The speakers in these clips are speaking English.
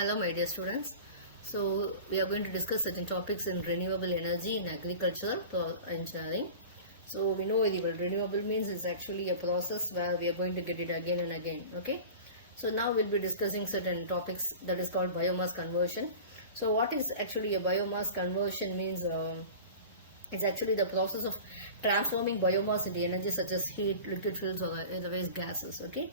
Hello my dear students. So we are going to discuss certain topics in renewable energy in agriculture engineering. So we know very well renewable means it's actually a process where we are going to get it again and again. Okay. So now we'll be discussing certain topics that is called biomass conversion. So what is actually a biomass conversion means it's actually the process of transforming biomass into energy such as heat, liquid fuels or otherwise gases. Okay.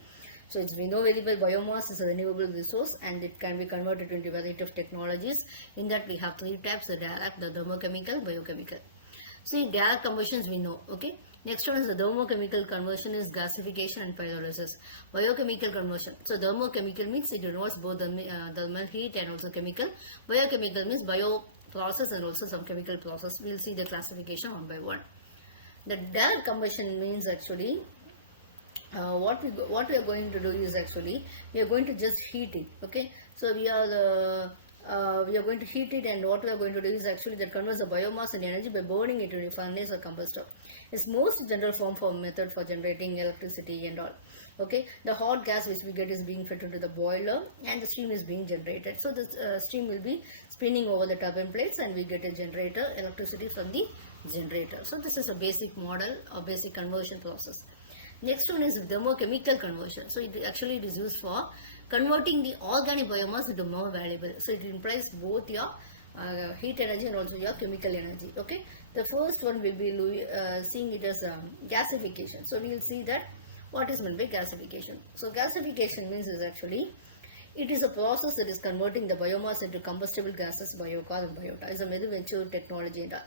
So we know very well biomass is a renewable resource and it can be converted into a variety of technologies. In that we have three types: the direct, the thermochemical, biochemical. See, direct conversions we know. Okay. Next one is the thermochemical conversion is gasification and pyrolysis. Biochemical conversion. So thermochemical means it involves both the thermal heat and also chemical. Biochemical means bio process and also some chemical process. We'll see the classification one by one. The direct combustion means actually what we are going to do is actually we are going to just heat it. Okay, so we are going to heat it, and what we are going to do is actually that converts the biomass and energy by burning it in a furnace or combustor. It's most general form for method for generating electricity and all. Okay, the hot gas which we get is being fed into the boiler and the steam is being generated. So the steam will be spinning over the turbine plates and we get a generator, electricity from the generator. So this is a basic model or basic conversion process. Next one is thermochemical conversion. So it is used for converting the organic biomass into more valuable. So it implies both your heat energy and also your chemical energy. Okay. The first one will be seeing it as gasification. So we will see that what is meant by gasification. So gasification means is actually it is a process that is converting the biomass into combustible gases, biochar and biota. It's a very mature technology and all.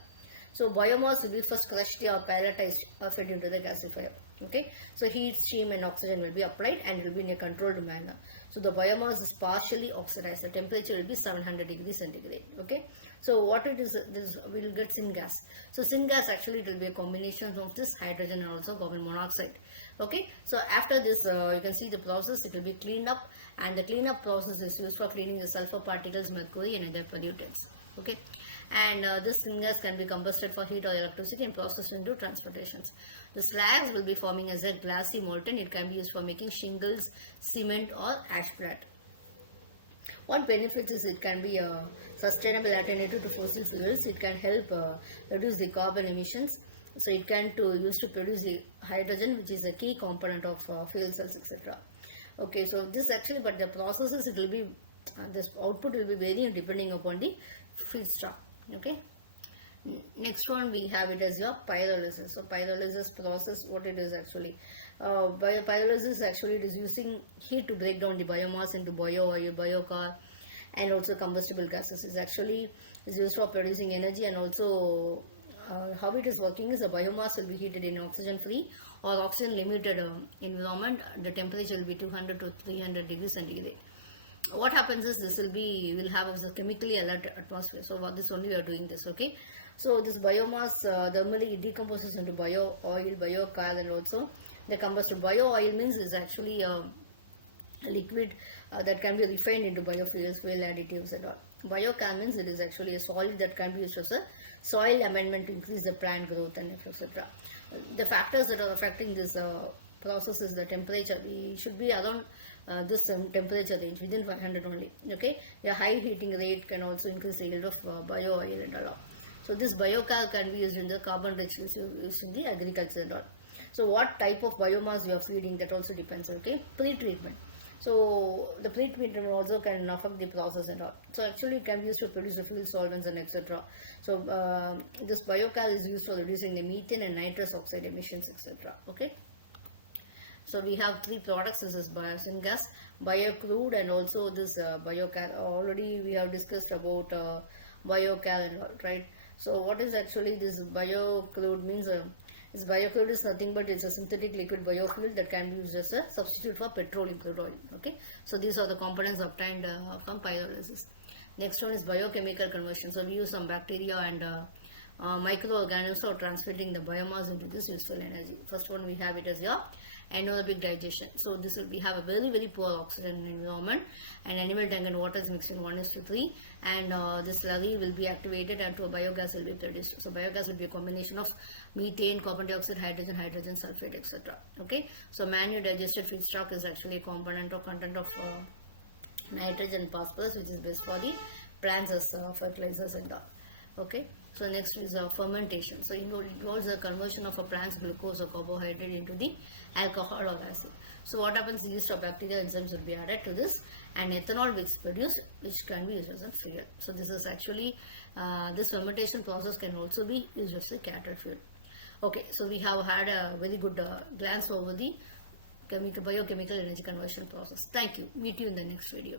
So biomass will be first crushed or pelletized or fed into the gasifier. Okay, so heat, steam and oxygen will be applied and it will be in a controlled manner. So the biomass is partially oxidized. The temperature will be 700 degrees centigrade. Okay, so what it is, this we will get syngas. So syngas actually it will be a combination of this hydrogen and also carbon monoxide. Okay, so after this you can see the process, it will be cleaned up, and the cleanup process is used for cleaning the sulfur particles, mercury and other pollutants. Okay, and this syngas can be combusted for heat or electricity and processed into transportations. The slags will be forming as a glassy molten. It can be used for making shingles, cement or asphalt. What benefits is it can be a sustainable alternative to fossil fuels. It can help reduce the carbon emissions. So it can use to produce the hydrogen, which is a key component of fuel cells, etc. Okay, so this actually, but the processes it will be this output will be varying depending upon the feedstock. Okay. Next one we have it as your pyrolysis. So pyrolysis process, what it is actually, pyrolysis actually it is using heat to break down the biomass into bio oil, biochar and also combustible gases. Is used for producing energy, and also how it is working is the biomass will be heated in oxygen free or oxygen limited environment. The temperature will be 200 to 300 degrees centigrade. What happens is this will have a chemically alert atmosphere. So what this only we are doing this. Okay, so this biomass thermally decomposes into bio oil, biochar and also the combustible. Bio oil means is actually a liquid that can be refined into biofuels, fuel additives and all. Biochar means it is actually a solid that can be used as a soil amendment to increase the plant growth and etc. The factors that are affecting this process is the temperature. We should be around this temperature range within 500 only. Okay, a high heating rate can also increase the yield of bio oil and all. So this biochar can be used in the carbon rich used in the agriculture and all. So what type of biomass you are feeding, that also depends. Okay, pre-treatment. So the pre-treatment also can affect the process and all. So actually it can be used to produce the fuel solvents and etc. So this biochar is used for reducing the methane and nitrous oxide emissions, etc. Okay. So we have three products. This is syngas, biocrude and also this biochar. Already we have discussed about biochar and all, right? So what is actually this biocrude means? This biocrude is nothing but it's a synthetic liquid biofuel that can be used as a substitute for petroleum crude oil. Okay, so these are the components obtained from pyrolysis. Next one is biochemical conversion. So we use some bacteria and microorganisms for transferring the biomass into this useful energy. First one we have it as your anaerobic digestion. So this will have a very poor oxygen environment, and animal tank and water is mixed in 1:3, and this slurry will be activated and to a biogas will be produced. So biogas will be a combination of methane, carbon dioxide, hydrogen sulfate, etc. Okay, so manually digested feedstock is actually a component or content of nitrogen, phosphorus, which is best for the plants as fertilizers and all. Okay, so next is fermentation. So involves the conversion of a plant's glucose or carbohydrate into the alcohol or acid. So what happens, yeast or bacteria enzymes will be added to this, and ethanol which is produced, which can be used as a fuel. So this is actually this fermentation process can also be used as a cattle fuel. Okay, so we have had a very good glance over the biochemical energy conversion process. Thank you. Meet you in the next video.